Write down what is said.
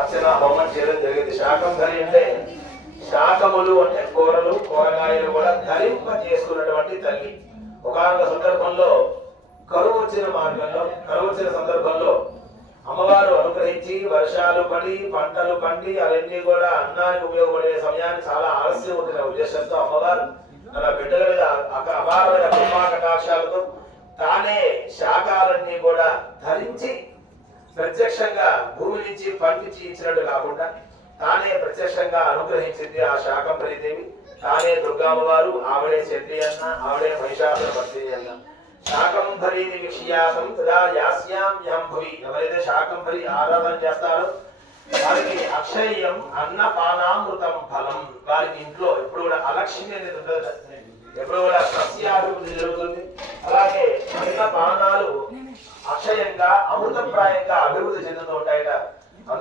అర్చన హోమం చేయడం జరిగింది శాఖం ధరి అంటే శాఖములు అంటే కూరలు కూరగాయలు కూడా ధరింప చేసుకున్నటువంటి తల్లి ఒకనొక సందర్భంలో కరువు వచ్చిన మార్గంలో కరువు వచ్చిన సందర్భంలో అమ్మవారు అనుగ్రహించి వర్షాలు పడి పంటలు పండి అవన్నీ కూడా అన్నానికి ఉపయోగపడే సమయాన్ని చాలా ఆలస్యం ఉందిన ఉద్దేశంతో అమ్మవారు తన బిడ్డల మీద అపారమైన కృపా కటాక్షాలతో తానే శాఖాలన్నీ కూడా ధరించి ప్రత్యక్షంగా భూమి నుంచి పండించి ఇచ్చినట్టు కాకుండా తానే ప్రత్యక్షంగా అనుగ్రహించింది ఆ దేవి తానే దుర్గామ్మవారు ఆవిడే చెల్లి అన్న ఆవిడే మహిషాసుర అన్న శాకంభరీది విషయాసం తదా యాస్యామ్యం ఎవరైతే శాకంభరి ఆరాధన చేస్తారో వారికి అక్షయం అన్న పానామృతం ఫలం వారికి ఇంట్లో ఎప్పుడు కూడా అలక్ష్యం అనేది ఉండదు ఎప్పుడు కూడా సస్యాభివృద్ధి జరుగుతుంది అలాగే అన్న పానాలు అక్షయంగా అమృతప్రాయంగా అభివృద్ధి చెందుతూ ఉంటాయట